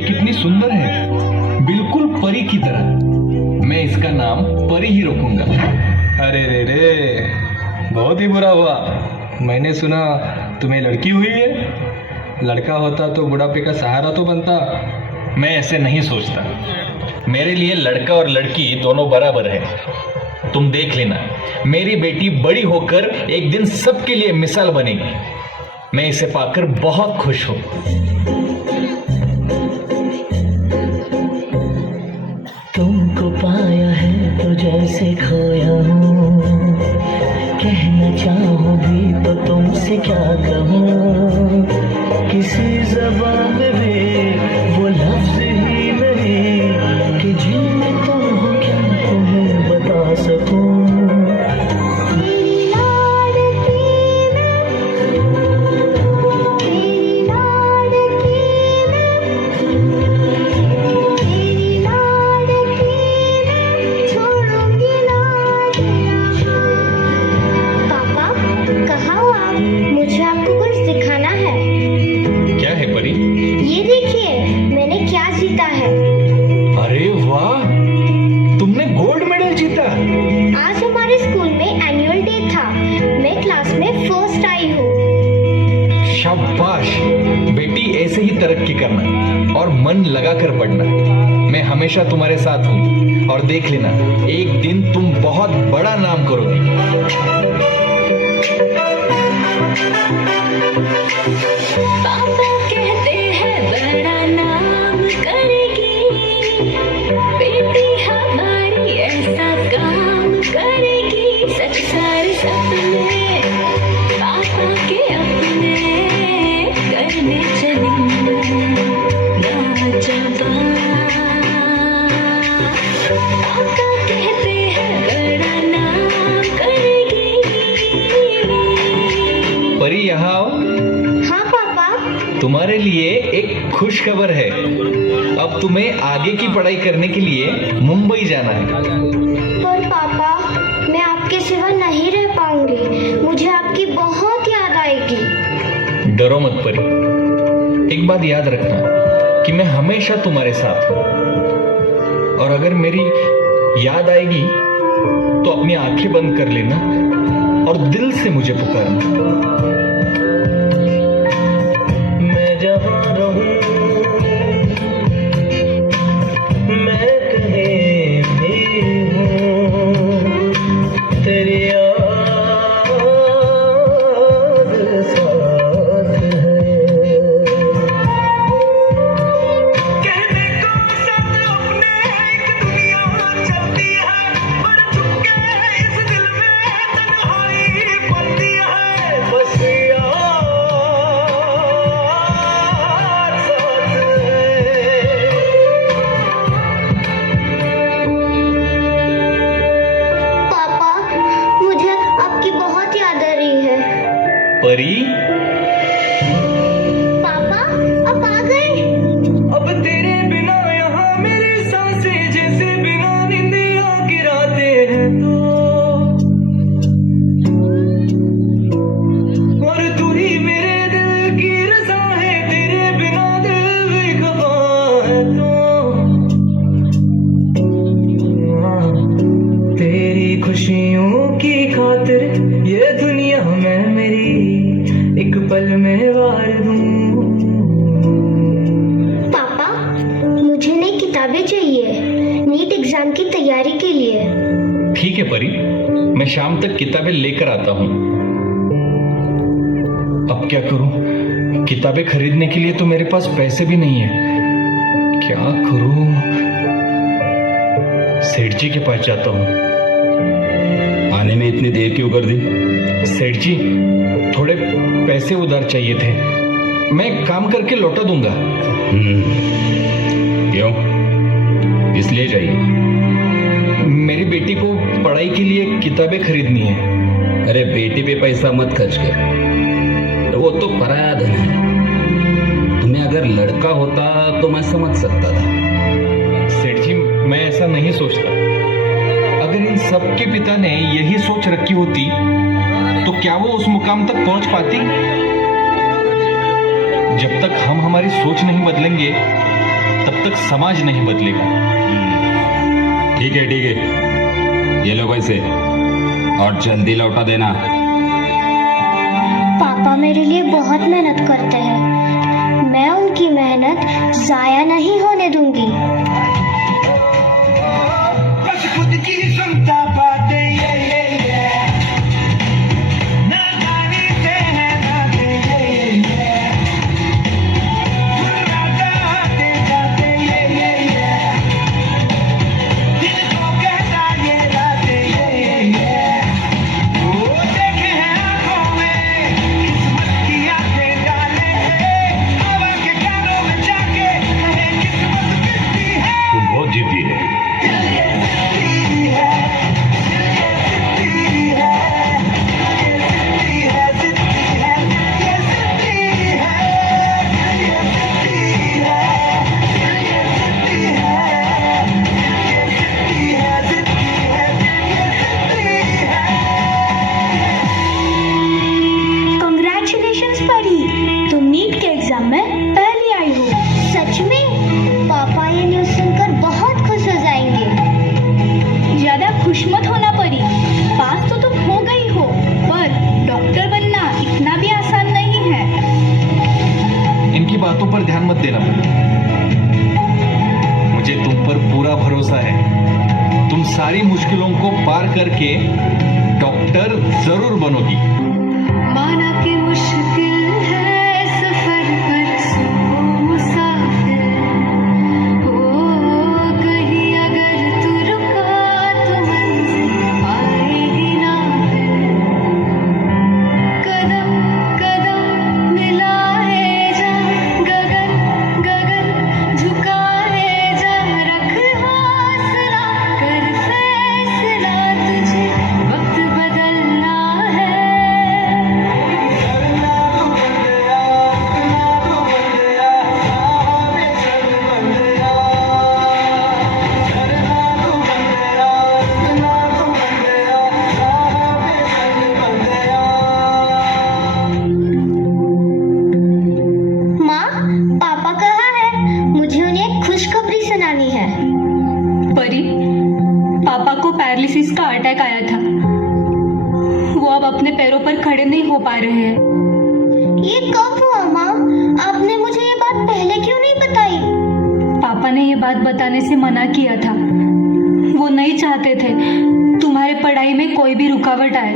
ये कितनी सुंदर है, बिल्कुल परी की तरह। मैं इसका नाम परी ही रखूंगा। अरे रे रे, बहुत ही बुरा हुआ। मैंने सुना तुम्हें लड़की हुई है। लड़का होता तो बुढ़ापे का सहारा तो बनता। मैं ऐसे नहीं सोचता। मेरे लिए लड़का और लड़की दोनों बराबर है। तुम देख लेना, मेरी बेटी बड़ी होकर एक दिन सबके लिए मिसाल बनेगी। मैं इसे पाकर बहुत खुश हूं। तुमको पाया है तो जैसे खोया हूँ, कहना चाहूँ भी तो तुमसे क्या कहूँ। किसी ज़बान में भी वो लफ्ज़ ही नहीं कि जिनमें तुम हो क्या तुम्हें बता सकूँ। ये देखिए, मैंने क्या जीता है। अरे वाह, तुमने गोल्ड मेडल जीता। आज हमारे स्कूल में एनुअल डे था। मैं क्लास में फर्स्ट आई हूँ। शाबाश बेटी, ऐसे ही तरक्की करना और मन लगाकर पढ़ना। मैं हमेशा तुम्हारे साथ हूँ और देख लेना, एक दिन तुम बहुत बड़ा नाम करोगी। पापा कहते हैं बड़ा नाम करेगी बेटी हमारी, ऐसा काम करेगी। सच सारे सपने पापा के अपने करने चलेंगे लाजवाब। पापा कहते हैं बड़ा नाम करेगी। परी, यहाँ आओ। हाँ पापा। तुम्हारे लिए एक खुश खबर है। अब तुम्हें आगे की पढ़ाई करने के लिए मुंबई जाना है। पर पापा, मैं आपके सिवा नहीं रह पाऊंगी। मुझे आपकी बहुत याद आएगी। डरो मत परी, एक बात याद रखना कि मैं हमेशा तुम्हारे साथ हूं। और अगर मेरी याद आएगी तो अपनी आंखें बंद कर लेना और दिल से मुझे पुकारना। मैं जहाँ रहूं, मैं कहीं भी हूँ, तेरी याद साथ है। कहने को साथ अपने एक दुनिया चलती है, पर चुपके इस दिल में तन्हाई पलती है। बस याद साथ है। पापा, मुझे आपकी बहुत याद आ रही है। परी, पापा, आप आ गए। अब तेरे बिना यहाँ मेरी सांसें जैसे बिना निंदिया गिराते हैं तो, और तू ही मेरे दिल की रज़ा है, तेरे बिना दिल भी खफा है तो। तेरी खुशियों की खातिर ये दुनिया में मेरी एक पल में वार दूं। पापा, मुझे नई किताबें चाहिए, नीट एग्जाम की तैयारी के लिए। ठीक है परी, मैं शाम तक किताबें लेकर आता हूं। अब क्या करूं? किताबें खरीदने के लिए तो मेरे पास पैसे भी नहीं है। क्या करूं? सेठ जी के पास जाता हूं। आने में इतनी देर क्यों कर दी? सेठ जी, थोड़े पैसे उधार चाहिए थे। मैं काम करके लौटा दूंगा। क्यों? इसलिए चाहिए? मेरी बेटी को पढ़ाई के लिए किताबें खरीदनी है। अरे बेटी पे पैसा मत खर्च कर, वो तो पराया धन है। तुम्हें अगर लड़का होता तो मैं समझ सकता था। सेठ जी, मैं ऐसा नहीं सोचता। अगर इन सबके पिता ने यही सोच रखी होती तो क्या वो उस मुकाम तक पहुंच पाती? जब तक हम हमारी सोच नहीं बदलेंगे जब तक समाज नहीं बदलेगा। ठीक है, ये लो पैसे और जल्दी लौटा देना। पापा मेरे लिए बहुत मेहनत करते हैं, मैं उनकी मेहनत जाया नहीं होने दूंगी। बस खुद की सुनता बातें ये ना जानी से है ना दे मुर्राता आते जाते ये दिल को कहता ये रातें ये वो देखे हैं आंखों में किस्मत की आंखें डाले हवा के कानों में जाके कहे किस्मत किसकी है। तुम बहुत जिद्दी है। कंग्रेचुलेशंस परी, तुम नीट के एग्जाम में पहली आई हो। सच में? पापा ये न्यूज़ सुनकर बहुत खुश हो जाएंगे। ज्यादा खुश मत होना परी, पास तो तुम हो गई हो, पर डॉक्टर बनना इतना भी आसान नहीं है। इनकी बातों पर ध्यान मत देना पड़ी। मुझे तुम पर पूरा भरोसा है। तुम सारी मुश्किलों को पार करके डॉक्टर जरूर बनोगी। माना कि मुश्किल है सफर पर सुनो मुसाफिर, ओ कहीं अगर तू रुका तो मंजिल पाएगी ना फिर। कदम कदम मिलाए जा, गगन गगन झुकाए जा, रख हौसला कर फैसला, तुझे वक्त बदलना है। माँ, पापा कहाँ है? मुझे उन्हें एक खुशखबरी सुनानी है। परी, पापा को पैरालिसिस का अटैक आया था। वो अब अपने पैरों पर खड़े नहीं हो पा रहे हैं। ये कब हुआ माँ? आपने मुझे ये बात पहले क्यों नहीं बताई? पापा ने ये बात बताने से मना किया था। वो नहीं चाहते थे तुम्हारे पढ़ाई में कोई भी रुकावट आए।